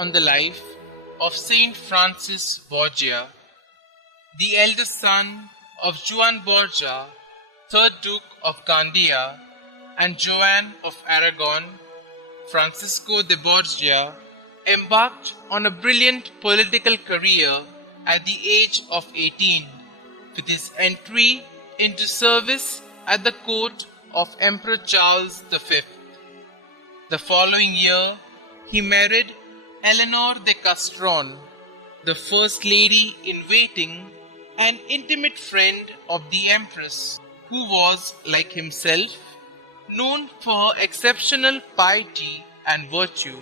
on the life of St Francis Borgia, the eldest son of Juan Borgia, 3rd Duke of Gandia, and Joan of Aragon. Francisco de Borgia embarked on a brilliant political career at the age of 18, with his entry into service at the court of Emperor Charles V. The following year, he married Eleanor de Castron, the First Lady in Waiting, an intimate friend of the Empress, who was, like himself, known for her exceptional piety and virtue.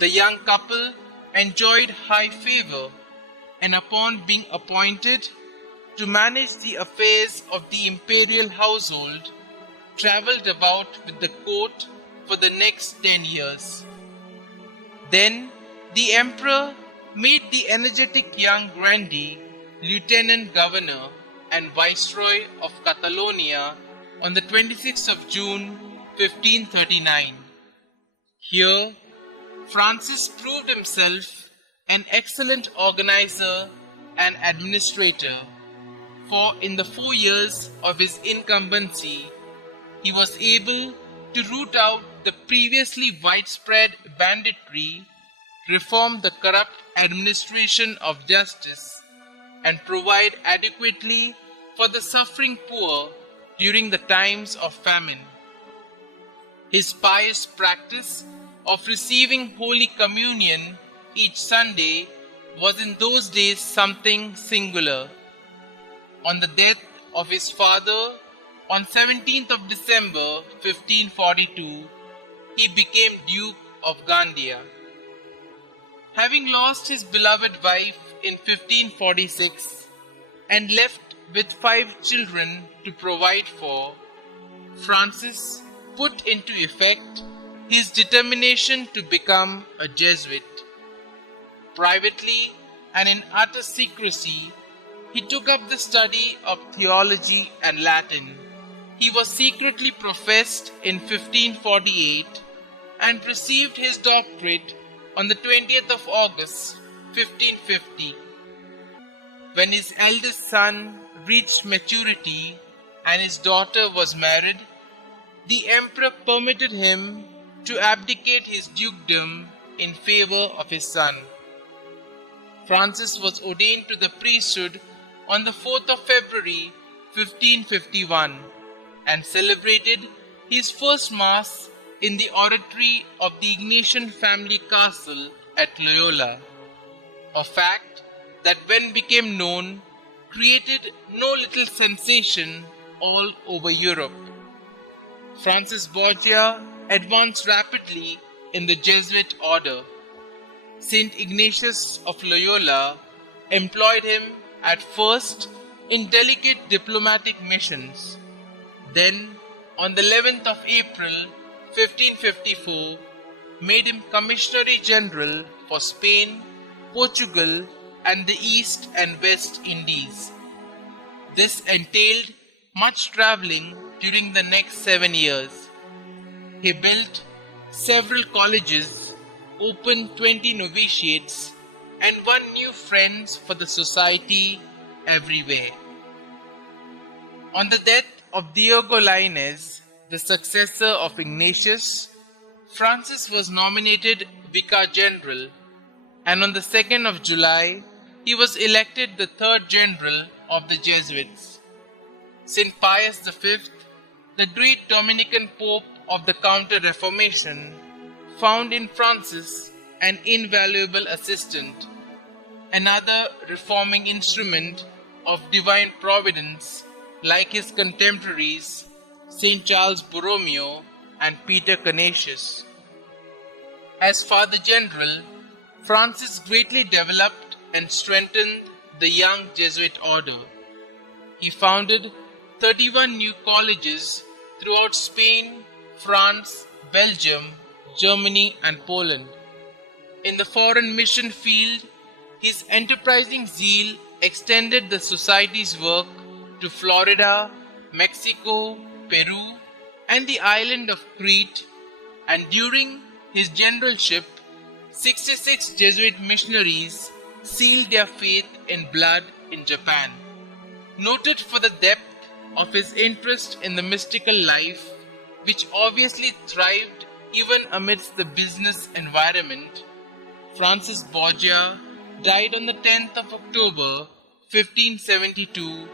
The young couple enjoyed high favor, and upon being appointed to manage the affairs of the imperial household, travelled about with the court for the next 10 years. Then the emperor made the energetic young grandee lieutenant governor and viceroy of Catalonia on the 26th of June 1539. Here, Francis proved himself an excellent organizer and administrator, for in the 4 years of his incumbency, he was able to root out the previously widespread banditry, reform the corrupt administration of justice, and provide adequately for the suffering poor during the times of famine. His pious practice of receiving Holy Communion each Sunday was in those days something singular. On the death of his father on 17th of December 1542, he became Duke of Gandia. Having lost his beloved wife in 1546 and left with 5 children to provide for, Francis put into effect his determination to become a Jesuit. Privately and in utter secrecy, he took up the study of theology and Latin. He was secretly professed in 1548 and received his doctorate on the 20th of August 1550. When his eldest son reached maturity and his daughter was married, the emperor permitted him to abdicate his dukedom in favor of his son. Francis was ordained to the priesthood on the 4th of February 1551 and celebrated his first Mass in the oratory of the Ignatian family castle at Loyola, a fact that, when became known, created no little sensation all over Europe. Francis Borgia advanced rapidly in the Jesuit order. St. Ignatius of Loyola employed him at first in delicate diplomatic missions. Then, on the 11th of April 1554, made him Commissary General for Spain, Portugal, and the East and West Indies. This entailed much travelling during the next 7 years. He built several colleges, opened 20 novitiates, and won new friends for the society everywhere. On the death of Diego Lainez, the successor of Ignatius, Francis was nominated Vicar General, and on the 2nd of July, he was elected the 3rd General of the Jesuits. St. Pius V, the great Dominican Pope of the Counter-Reformation, found in Francis an invaluable assistant, another reforming instrument of divine providence, like his contemporaries St. Charles Borromeo and Peter Canisius. As Father General, Francis greatly developed and strengthened the young Jesuit order. He founded 31 new colleges throughout Spain, France, Belgium, Germany, and Poland. In the foreign mission field, his enterprising zeal extended the society's work to Florida, Mexico, Peru, and the island of Crete, and during his generalship, 66 Jesuit missionaries sealed their faith in blood in Japan. Noted for the depth of his interest in the mystical life, which obviously thrived even amidst the business environment, Francis Borgia died on the 10th of October 1572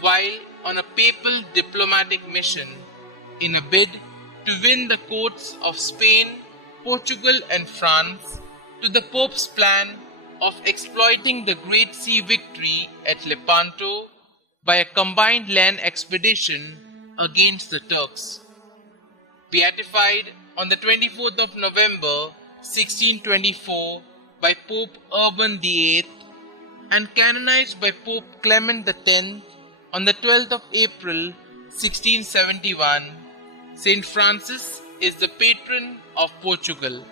while on a papal diplomatic mission in a bid to win the courts of Spain, Portugal and France to the Pope's plan of exploiting the Great Sea victory at Lepanto by a combined land expedition against the Turks. Beatified on the 24th of November 1624 by Pope Urban VIII and canonized by Pope Clement X on the 12th of April 1671, St. Francis is the patron of Portugal.